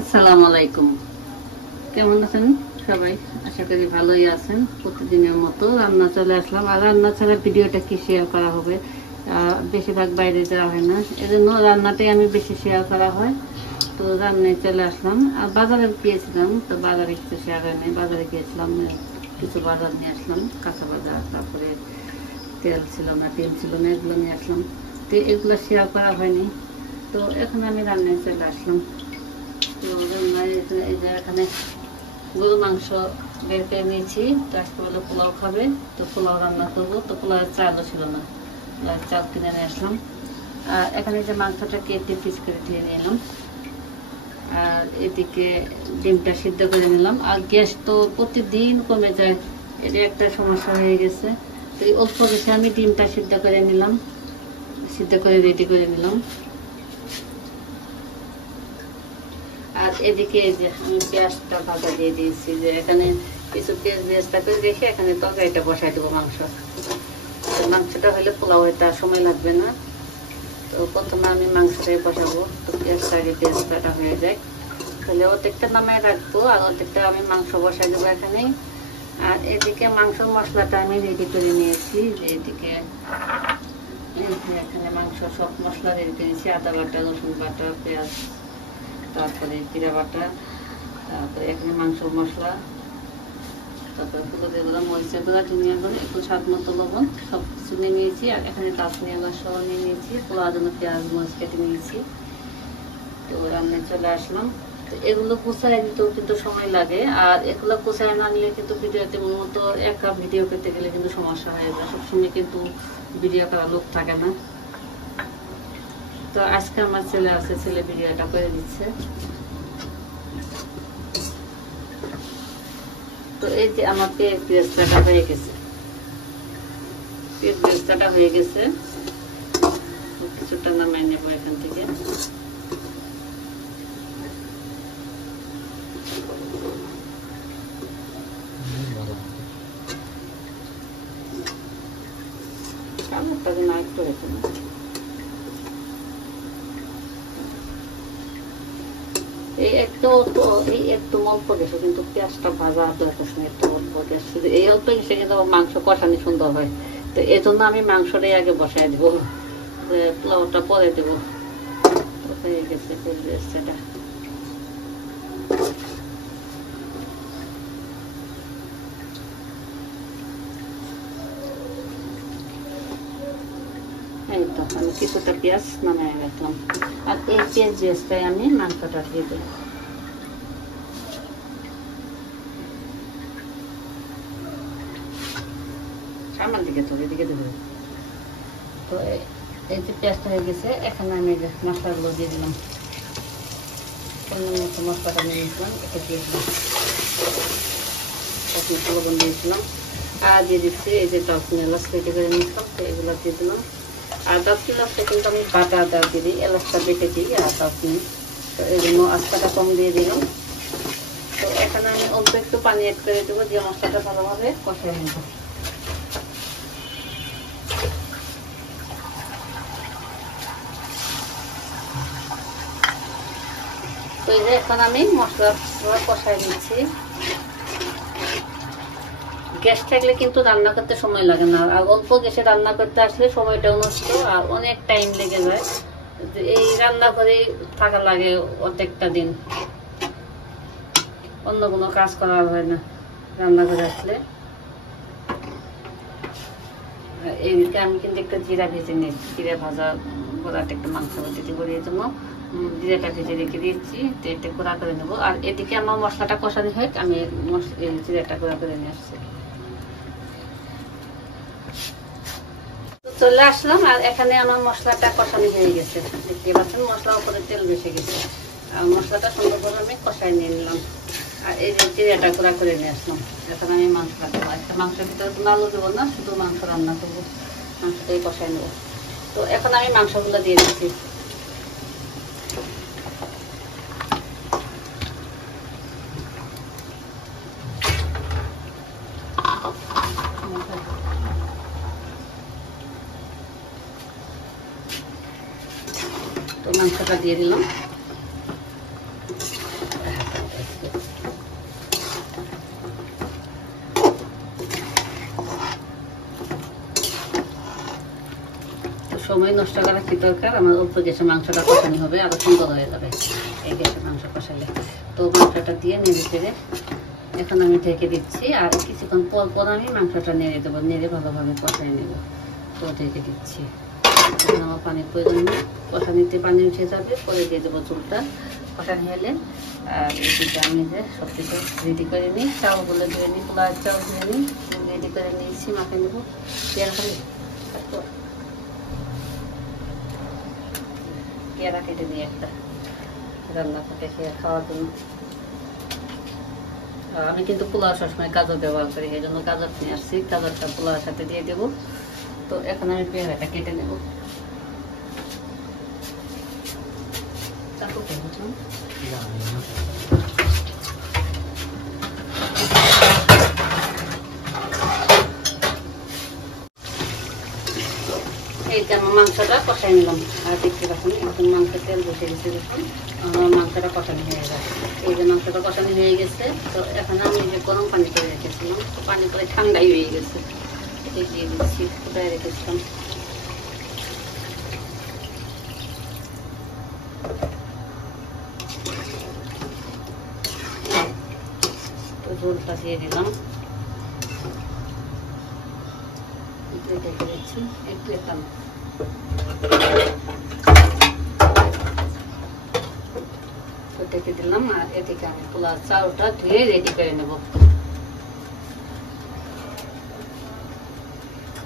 আসসালামু আলাইকুম। কেমন আছেন সবাই? আশা করি ভালোই আছেন। প্রতিদিনের মতো রান্না চলে আসলাম। আর রান্না ছাড়া ভিডিওটা কি শেয়ার করা হবে? বেশিরভাগ বাইরে যাওয়া হয় না, এজন্য রান্নাটাই আমি বেশি শেয়ার করা হয়। তো রান্নায় চলে আসলাম। আর বাজারে গিয়েছিলাম, তো বাজারে কিছু শেয়ার হয় নাই। বাজারে গিয়েছিলাম, কিছু বাজার নিয়ে আসলাম, কাঁচা বাজার, তারপরে তেল ছিল না, তেল ছিল না, এগুলো নিয়ে আসলাম। তো এগুলো শেয়ার করা হয়নি। তো এখন আমি রান্নায় চলে আসলাম। তো এই যে এখানে গরু মাংস বের করে নিয়েছি। তো আজকে বলে পোলাও খাবে, তো পোলাও রান্না করবো। তো পোলাওয়ের চালও ছিল না, চাল কিনে নিয়ে আসলাম। আর এখানে যে মাংসটা কেটে পিস করে দিয়ে নিলাম। আর এদিকে ডিমটা সিদ্ধ করে নিলাম। আর গ্যাস তো প্রতিদিন কমে যায়, এটা একটা সমস্যা হয়ে গেছে। তো এই অল্প গ্যাসে আমি ডিমটা সিদ্ধ করে নিলাম, সিদ্ধ করে রেডি করে নিলাম। আর এদিকে এই যে আমি পেঁয়াজটা ভাজা দিয়ে দিয়েছি, যে এখানে কিছু পেঁয়াজ বেরেস্তা করে রেখে এখানে তরকারিটা বসাই দেবো। মাংসটা হলে পোলাও এটা সময় লাগবে না। তো প্রথমে আমি মাংসটাই বসাবো। তো পেঁয়াজটা আগে পেঁয়াজটা হয়ে যায়, তাহলে অর্ধেকটা নামায় রাখবো আর অর্ধেকটা আমি মাংস বসাই দেবো এখানে। আর এদিকে মাংস মশলাটা আমি রেডি করে নিয়েছি। যে এদিকে এখানে মাংস সব মশলা রেডি করেছি, আদা বাটা, রসুন বাটা, পেঁয়াজ, তারপরে জিরা বাটা, তারপরে এখানে মাংস মশলা, তারপরে হলুদের গুঁড়া, মরিচের গুঁড়া, ধনিয়া গুঁড়া, একটু স্বাদ মতো লবণ, সব কিছু নিয়ে নিয়েছি। আর এখানে দারচিনি এলাচ সহ নিয়ে নিয়েছি। পোলাওর জন্য পেঁয়াজ মরিচ কেটে নিয়েছি। তো রান্নায় চলে আসলাম। তো এগুলো কুচায় দিতেও কিন্তু সময় লাগে। আর এগুলো কুচায় না নিলে কিন্তু ভিডিওতে মতো একা ভিডিও করতে গেলে কিন্তু সমস্যা হয়ে যায়। সবসময় কিন্তু ভিডিও করার লোক থাকে না। তো আজকে আমার ছেলে আছে, ছেলে ভিডিওটা করে দিচ্ছে। তো এই যে আমার পেঁয়াজ বেরেস্তাটা হয়ে গেছে, পেঁয়াজ বেরেস্তাটা হয়ে গেছে। কিছুটা নামাই নেব এখান থেকে। না একটু রেখে না, এই একটু অল্প গেছে, কিন্তু পেঁয়াজটা ভাজা একটু অল্প গেছে। এই অল্প গেছে কিন্তু মাংস কষানি সুন্দর হয়। তো এই জন্য আমি মাংসটাই আগে বসাই দেবো, পোলাওটা পরে দেবো। হয়ে গেছে পেঁয়াজটা। এই তো আমি কিছুটা পেঁয়াজ নামিয়ে রাখলাম। আর এই পেঁয়াজ বেরেস্তায় আমি মাংসটা দিয়ে দেবো। সামনের দিকে তো এদিকে দেবো। তো এই যে পেঁয়াজটা হয়ে গেছে, এখানে আমি মশলাগুলো দিয়ে দিলাম। মশলাটা নিয়ে নিয়েছিলাম, এটা দিয়ে দিলাম। লবণ দিয়েছিলাম। আর দিয়ে দিচ্ছি এই যে দারচিনি এলাচ কেটে করে নিয়েছিলাম, তো এগুলো দিয়ে দিলাম। আর দারচিনি এলাচটা কিন্তু আমি বাটা আদা দিয়ে দিই, এলাচটা বেটে দিই আর দারচিনি। তো এই জন্য আস্তাটা কম দিয়ে দিলাম। তো এখানে আমি অল্প একটু পানি অ্যাড করে দেবো, দিয়ে মশলাটা ভালোভাবে কষিয়ে নেব। তো এই যে এখন আমি মশলা কষাই নিচ্ছি। গ্যাস থাকলে কিন্তু রান্না করতে সময় লাগে না, আর অল্প গ্যাসে রান্না করতে আসলে সময়টাও নষ্ট আর অনেক টাইম লেগে যায়। এই রান্না করে থাকা লাগে অর্ধেকটা দিন, অন্য কোনো কাজ করা হয় না রান্না করে আসলে। এইদিকে আমি কিন্তু একটু জিরা ভেজে নিয়েছি, জিরা ভাজা গোড়াটা একটু মাংস দিতে গড়িয়ে জন্য জিরাটা ভেজে রেখে দিয়েছি। তো এটা গুঁড়া করে নেবো। আর এদিকে আমার মশলাটা কষানো হয়, আমি জিরাটা গুঁড়া করে নিয়ে আসছি। চলে আসলাম। আর এখানে আমার মশলাটা কষানো হয়ে গেছে, দেখতে পাচ্ছেন মশলার উপরে তেল বেশি গেছে। আর মশলাটা সুন্দর করে আমি কষাই নিয়ে নিলাম। আর এই যে জিরাটা গুঁড়া করে নিয়ে আসলাম। এখন আমি মাংসটা দেবো। একটা মাংসের ভিতরে কোনো আলু দেবো না, শুধু মাংস রান্না করবো, মাংসটাই কষাই নেবো। তো এখন আমি মাংসগুলো দিয়ে দিচ্ছি। তো মাংসটা দিয়ে দিলাম। সময় নষ্ট করা কি দরকার, আমার অল্প গ্যাসে মাংসটা কষানি হবে, আরো সুন্দর হয়ে যাবে এই গ্যাসে মাংস কষালে। তো মাংসটা দিয়ে নেড়ে চেড়ে এখন আমি ঢেকে দিচ্ছি, আর কিছুক্ষণ পর পর আমি মাংসটা নেড়ে দেবো, নেড়ে ভালোভাবে কষাই নেব। তো ঢেকে দিচ্ছি, এখন আমার পানির প্রয়োজন নেই, কষানিতে পানি উঠে যাবে, পরে দিয়ে দেবো ঝোলটা কষানি হলে। আর এদিকে আমি যে সব কিছু রেডি করে নিই, চাউলগুলো ধুয়ে নিই, পোলাওয়ের চাউল ধুয়ে নিই, রেডি করে নিয়েছি, মাখিয়ে নেবো। পেয়ারা খালি পেয়ারা কেটে নিই একটা, রান্না করে খাওয়ার জন্য। আমি কিন্তু পোলাও সবসময় গাজর ব্যবহার করি, এই জন্য গাজর নিয়ে আসছি, গাজরটা পোলাওর সাথে দিয়ে দেবো। তো এখন আমি পেয়ারাটা কেটে নেব। এই যে আমার মাংসটা কষাই নিলাম, আর দেখতে পাচ্ছেন এখন মাংসের তেল বসে গেছে, দেখুন আমার মাংসটা কষানি হয়ে গেছে। এই যে মাংসটা কষানি হয়ে গেছে, তো এখন আমি যে গরম পানি করে রেখেছিলাম, তো পানি করে ঠান্ডাই হয়ে গেছে, এটা দিয়ে দিচ্ছি, ফুটায় রেখেছিলাম। তো ঝোলটা দিয়ে দিলাম, একটু এখানে ঢেকে দিলাম। আর এদিকে আমি পোলাও চাউলটা ধুয়ে রেডি করে নেব।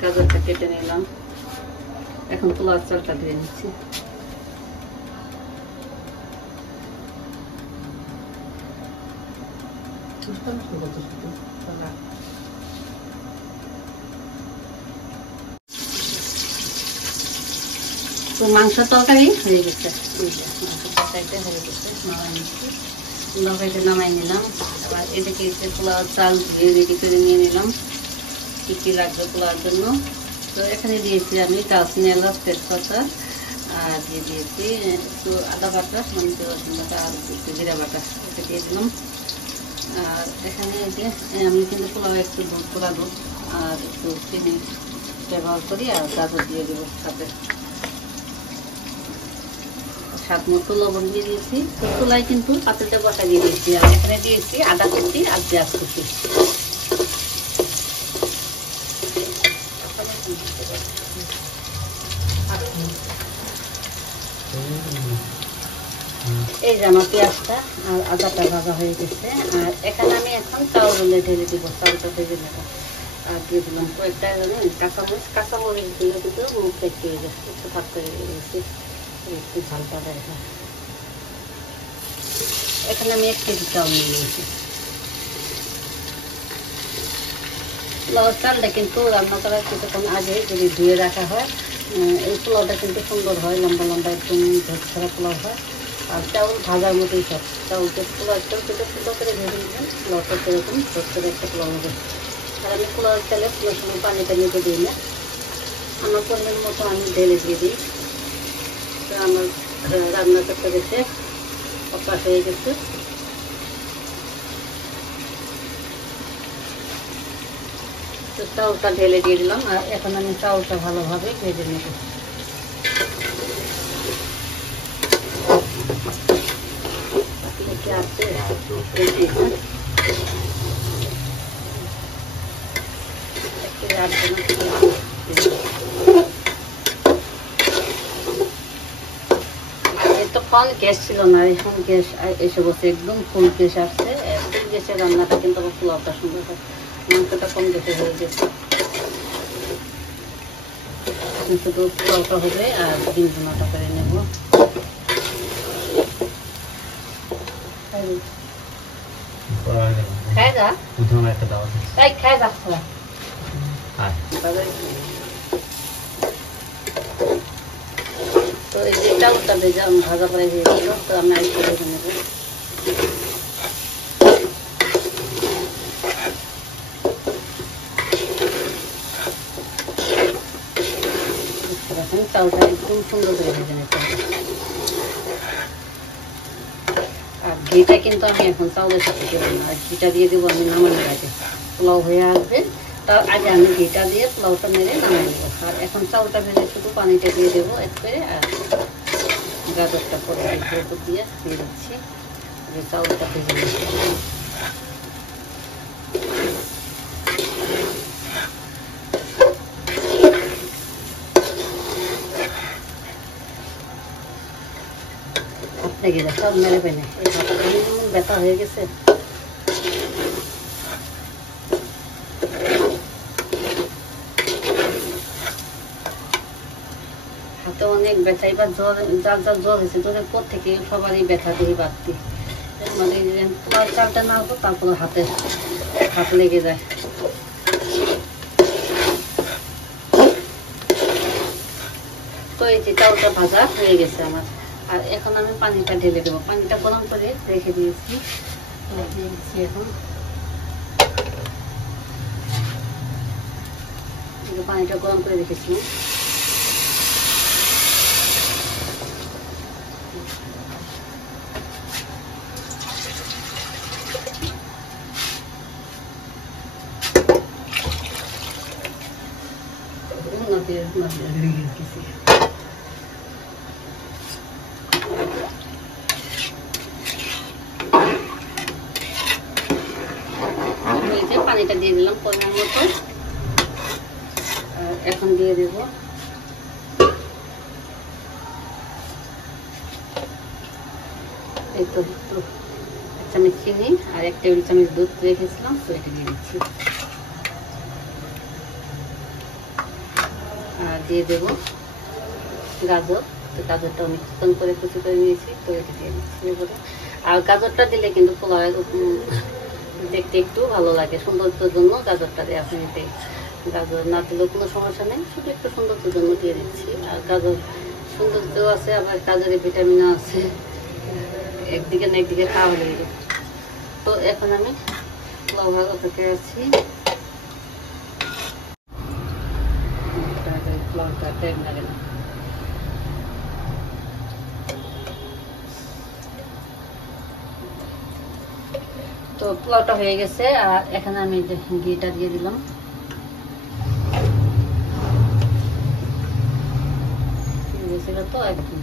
গাজরটা কেটে নিলাম, এখন পোলাও চাউলটা ধুয়ে নিচ্ছি। তো মাংস তরকারি হয়ে গেছে, মাংস তরকারিটা হয়ে গেছে, নামাই নিচ্ছি। তরকারিটা নামাই নিলাম। আবার এদিকে এসে পোলাও চাল ধুয়ে রেডি করে নিয়ে নিলাম, কী কী লাগবে পোলাওর জন্য। তো এখানে দিয়েছি আমি দারচিনি, এলাচ, তেজপাতা, আর দিয়ে দিয়েছি একটু আদা বাটা, মানে রসুন বাটা, আর একটু জিরা বাটা, এটা দিয়ে দিলাম। আর এখানে যে আমি কিন্তু পোলাও একটু দুধ, পোড়া দুধ আর একটু চিনি ব্যবহার করি, আর গাজর দিয়ে দেবো সাথে। স্বাদ মতো লবণ দিয়ে দিয়েছি। তো চুলায় কিন্তু পাতিলটা বসা দিয়ে দিয়েছি, আর এখানে দিয়েছি আদা কুচি আর পেঁয়াজ কুচি। এই যে আমার পেঁয়াজটা আর আদাটা ভাজা হয়ে গেছে। আর এখানে আমি এখন চাউলে ঢেলে দিব, চাউলটা ভেজে নেব। আর দিয়ে দিলাম কয়েকটা কাঁচামরিচ, কাঁচামরিচ দিলে কিন্তু মুখটা একটু হয়ে যাচ্ছে, একটু ভাত করে দিয়েছি, একটু ঝালটা দেয়। এখানে আমি 1 কেজি চাউল নিয়ে নিয়েছি। পোলাওর চালটা কিন্তু রান্না করার কিছুক্ষণ আগে যদি ধুয়ে রাখা হয়, এই পোলাওটা কিন্তু সুন্দর হয়, লম্বা লম্বা একদম ঝরঝরা পোলাও হয়। আর চাউল ভাজার মতোই সব, চাউলকে পোলাওটাও কিন্তু সুন্দর করে ভেজে নেবেন, পোলাওটা সেরকম ঝরঝরে একটা পোলাও হবে। আর আমি পোলাওর চালে কোনো সময় পানি টানিতে দিই না, আমার পরিমাণ মতো আমি ঢেলে দিয়ে দিই। তো আমার রান্না করতে গেছে অভ্যাস হয়ে গেছে। তো চাউলটা ঢেলে দিয়ে দিলাম, আর এখন আমি চাউলটা ভালোভাবে ভেজে নেব। তখন গ্যাস ছিল না, এখন গ্যাস এসে বসে, একদম ফুল গ্যাস আসছে। ফুল গ্যাসের রান্নাটা কিন্তু আমার পোলাওটা সুন্দর হয়। মাংসটা কম গ্যাসে হয়ে গেছে, শুধু পোলাওটা হবে আর ডিম ভুনাটা করে নেব। খাই যা, তাই খাই যা। তো এই যে চাউলটা ভেজা ভাজা করে দিয়ে দিল, তো আমি আরেকটু ভেজে নেব। চাউলটা একদম সুন্দর করে ভেজে নিতে হবে। আর ঘিটা কিন্তু আমি এখন চাউলের সাথে দেবো না, আর ঘিটা দিয়ে দেবো আমি নামানোর আগে। পোলাও হয়ে আসবে, তার আগে আমি ঘিটা দিয়ে পোলাওটা মেরে নামিয়ে নেবো। আর এখন চাউলটা ভেজে শুধু পানিটা দিয়ে দেবো এক করে, আর গাজরটা পরে উপর দিয়ে দিচ্ছি, চাউলটা ভেজে নিচ্ছি। হাত লেগে যায়, সব মেরে পেনে এই হাতটা ব্যথা হয়ে গেছে। হাতে অনেক ব্যথা, এবার জ্বর, যার যার জ্বর হয়েছে জ্বরের পর থেকে সবারই ব্যথা দিয়ে বাড়তি, মানে তোমার চালটা না হতো তারপর হাত লেগে যায়। তো এই যে চাউলটা ভাজা হয়ে গেছে আমার। আর এখন আমি পানিটা ঢেলে দেবো, পানিটা গরম করে রেখে দিয়েছি। এখন পানিটা গরম করে রেখেছি। পানিটা দিয়ে দিলাম পরিমাণ মতো। এখন দিয়ে দেব এই তো 1 চামচ চিনি আর 1 টেবিল চামচ দুধ রেখেছিলাম, তো এটা দিয়ে দিচ্ছি। আর দিয়ে দেব গাজর, তো গাজরটা অনেক চিকন করে কুচি করে নিয়েছি, তো এটা দিয়ে দিচ্ছি এবারে। আর গাজরটা দিলে কিন্তু পোলাও দেখতে একটু ভালো লাগে, সৌন্দর্যের জন্য গাজরটা দেওয়া হয়। গাজর না দিলেও কোনো সমস্যা নেই, শুধু একটু সৌন্দর্যের জন্য দিয়ে দিচ্ছি। আর গাজর সৌন্দর্য আছে, আবার গাজরে ভিটামিনও আছে, একদিকে না একদিকে খাওয়া হয়ে যায়। তো এখন আমি পোলাও ভাজা থেকে আছি। পোলাওটা টাইম লাগে না। তো পোলাওটা হয়ে গেছে, আর এখানে আমি ঘিটা দিয়ে দিলাম। তো একদম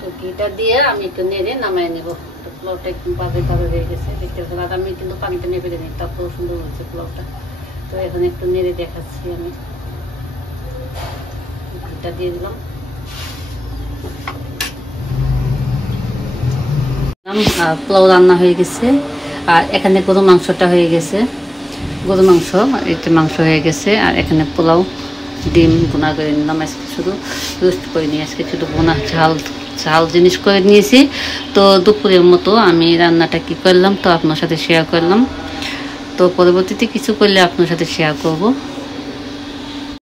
তো ঘিটা দিয়ে আমি একটু নেড়ে নামাই নেবো। তো পোলাওটা একটু বাজে ভাবে হয়ে গেছে দেখতে পাচ্ছেন। আর আমি কিন্তু পানিটা নেড়ে নিই, তারপর সুন্দর হচ্ছে পোলাওটা। তো এখন একটু নেড়ে দেখাচ্ছি আমি। ঘিটা দিয়ে দিলাম। পোলাও রান্না হয়ে গেছে। আর এখানে গরু মাংসটা হয়ে গেছে, গরু মাংস, এটা মাংস হয়ে গেছে। আর এখানে পোলাও, ডিম বোনা করে নিলাম, আজকে শুধু রোস্ট করে নিয়ে, আজকে শুধু বোনা ঝাল জিনিস করে নিয়েছি। তো দুপুরের মতো আমি রান্নাটা কি করলাম তো আপনার সাথে শেয়ার করলাম। তো পরবর্তীতে কিছু করলে আপনার সাথে শেয়ার করব।